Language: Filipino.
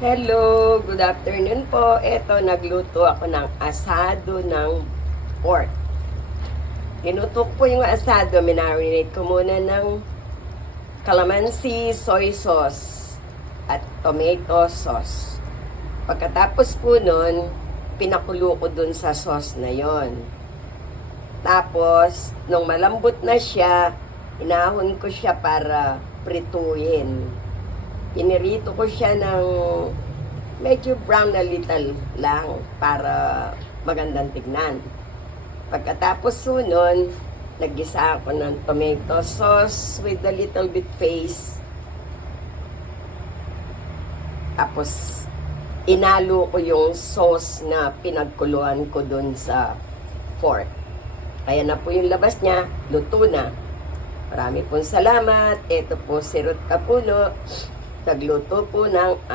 Hello, good afternoon po. Eto, nagluto ako ng asado ng pork. Tinutok po yung asado, minarinate ko muna ng calamansi, soy sauce, at tomato sauce. Pagkatapos po nun, pinakulo ko dun sa sauce na yon. Tapos, nung malambot na siya, inahon ko siya para prituin. Pinirito ko siya ng medyo brown na little lang para magandang tignan. Pagkatapos nun, naggisa ako ng tomato sauce with a little bit paste. Tapos, inalo ko yung sauce na pinagkuluan ko dun sa fork. Kaya na po yung labas niya, luto na. Marami pong salamat. Ito po si Ruth Capulo. Nagluto po ng